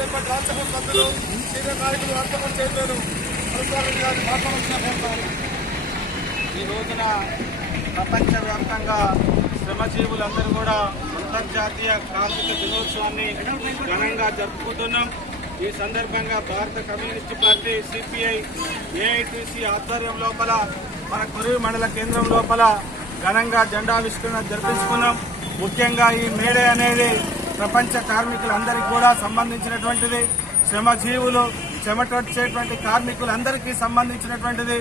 రాజ్యసభ సభ్యులు సీనియర్ నాయకులు రాష్ట్రపతి చైర్మన్ మధుసూదన్ గారిని మాట్లాడాల్సిన ఈ రోజున ప్రపంచవ్యాప్తంగా శ్రమజీవులందరూ కూడా అంతర్జాతీయ కార్మిక దినోత్సవాన్ని ఘనంగా జరుపుకుంటున్నాం. ఈ సందర్భంగా భారత కమ్యూనిస్టు పార్టీ సిపిఐ ఏఐటీసీ ఆధ్వర్యం లోపల మన కొరివి మండల కేంద్రం లోపల ఘనంగా జెండావిష్కరణ జరిపించుకున్నాం. ముఖ్యంగా ఈ మేడే అనేది ప్రపంచ కార్మికులందరికీ కూడా సంబంధించినటువంటిది. శ్రమజీవులు చెమటొచ్చేటువంటి కార్మికులందరికీ సంబంధించినటువంటిది.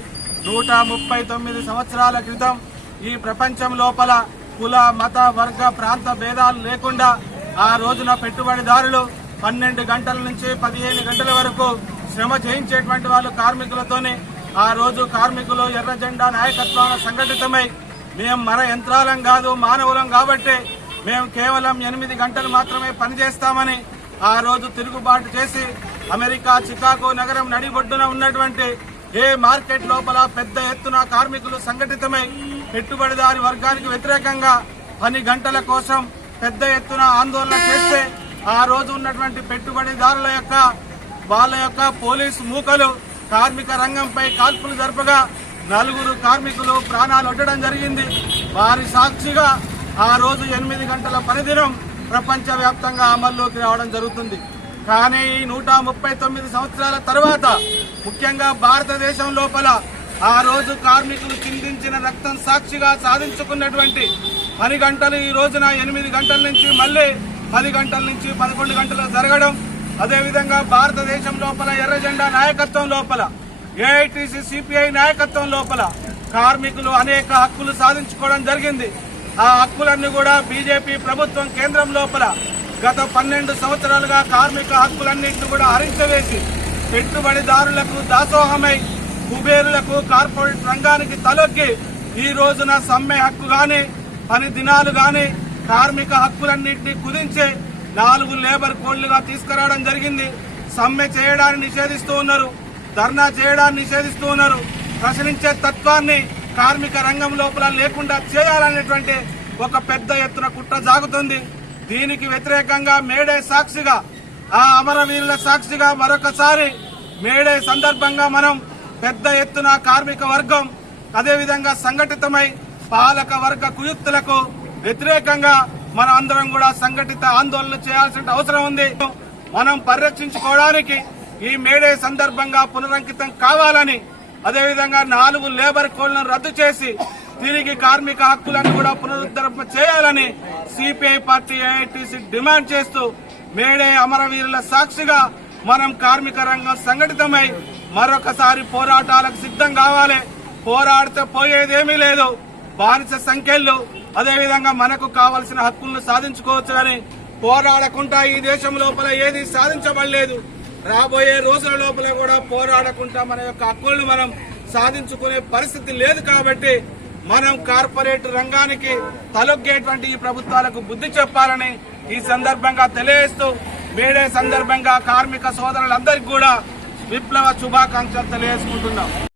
139 సంవత్సరాల క్రితం ఈ ప్రపంచం లోపల కుల మత వర్గ ప్రాంత భేదాలు లేకుండా ఆ రోజున పెట్టుబడిదారులు 12 గంటల నుంచి 15 గంటల వరకు శ్రమ చేయించేటువంటి వాళ్ళు కార్మికులతోనే. ఆ రోజు కార్మికులు ఎర్ర జెండా నాయకత్వాన సంఘటితమై మేము మన యంత్రాలం కాదు మానవులం కాబట్టి మేము కేవలం 8 గంటలు మాత్రమే పనిచేస్తామని ఆ రోజు తిరుగుబాటు చేసి అమెరికా చికాగో నగరం నడిబొడ్డున ఉన్నటువంటి ఏ మార్కెట్ లోపల పెద్ద ఎత్తున కార్మికులు సంఘటితమై పెట్టుబడిదారి వర్గానికి వ్యతిరేకంగా 10 గంటల కోసం పెద్ద ఎత్తున ఆందోళన చేస్తే ఆ రోజు ఉన్నటువంటి పెట్టుబడిదారుల యొక్క పోలీసు మూకలు కార్మిక రంగంపై కాల్పులు జరపగా 4 కార్మికులు ప్రాణాలు ఒడ్డడం జరిగింది. వారి సాక్షిగా ఆ రోజు 8 గంటల పనిదినం ప్రపంచవ్యాప్తంగా అమల్లోకి రావడం జరుగుతుంది. కానీ ఈ 139 సంవత్సరాల తర్వాత ముఖ్యంగా భారతదేశం లోపల ఆ రోజు కార్మికులు చిందించిన రక్తం సాక్షిగా సాధించుకున్నటువంటి 10 గంటలు ఈ రోజున 8 గంటల నుంచి మళ్లీ 10 గంటల నుంచి 11 గంటలు జరగడం, అదేవిధంగా భారతదేశం లోపల ఎర్ర జెండా నాయకత్వం లోపల ఏఐటీసీ సిపిఐ నాయకత్వం లోపల కార్మికులు అనేక హక్కులు సాధించుకోవడం జరిగింది. ఆ హక్కులన్నీ కూడా బీజేపీ ప్రభుత్వం కేంద్రం లోపల గత 12 సంవత్సరాలుగా కార్మిక హక్కులన్నింటినీ కూడా హరించవేసి పెట్టుబడిదారులకు దాసోహమై కుబేరులకు కార్పొరేట్ రంగానికి తలొగ్గి ఈ రోజున సమ్మె హక్కు గాని పని దినాలు గాని కార్మిక హక్కులన్నింటినీ కుదించే 4 లేబర్ కోడ్లుగా తీసుకురావడం జరిగింది. సమ్మె చేయడాన్ని నిషేధిస్తూ ఉన్నారు, ధర్నా చేయడాన్ని నిషేధిస్తూ ఉన్నారు. ప్రశ్నించే తత్వాన్ని కార్మిక రంగం లోపల లేకుండా చేయాలనేటువంటి ఒక పెద్ద ఎత్తున కుట్ర సాగుతుంది. దీనికి వ్యతిరేకంగా మేడే సాక్షిగా ఆ అమరవీరుల సాక్షిగా మరొకసారి మేడే సందర్భంగా మనం పెద్ద ఎత్తున కార్మిక వర్గం అదేవిధంగా సంఘటితమై పాలక వర్గ కుయుక్తులకు వ్యతిరేకంగా మనం అందరం కూడా సంఘటిత ఆందోళన చేయాల్సిన అవసరం ఉంది. మనం పరిరక్షించుకోవడానికి ఈ మేడే సందర్భంగా పునరంకితం కావాలని, అదేవిధంగా 4 లేబర్ కోడ్లను రద్దు చేసి తిరిగి కార్మిక హక్కులను కూడా పునరుద్ధరణ చేయాలని సిపిఐ పార్టీ ఏఐటీసీ డిమాండ్ చేస్తూ మేడే అమరవీరుల సాక్షిగా మనం కార్మిక రంగం సంఘటితమై మరొకసారి పోరాటాలకు సిద్ధం కావాలి. పోరాడితే పోయేదేమీ లేదు. బానిస సంఖ్యలు అదేవిధంగా మనకు కావాల్సిన హక్కులను సాధించుకోవచ్చు కానీ పోరాడకుండా ఈ దేశం లోపల ఏది సాధించబడలేదు. రాబోయే రోజుల లోపల కూడా పోరాడకుండా మన యొక్క హక్కులను మనం సాధించుకునే పరిస్థితి లేదు. కాబట్టి మనం కార్పొరేట్ రంగానికి తలొగ్గేటువంటి ఈ ప్రభుత్వాలకు బుద్ధి చెప్పాలని ఈ సందర్భంగా తెలియజేస్తూ మేడే సందర్భంగా కార్మిక సోదరులందరికీ కూడా విప్లవ శుభాకాంక్షలు తెలియజేసుకుంటున్నాం.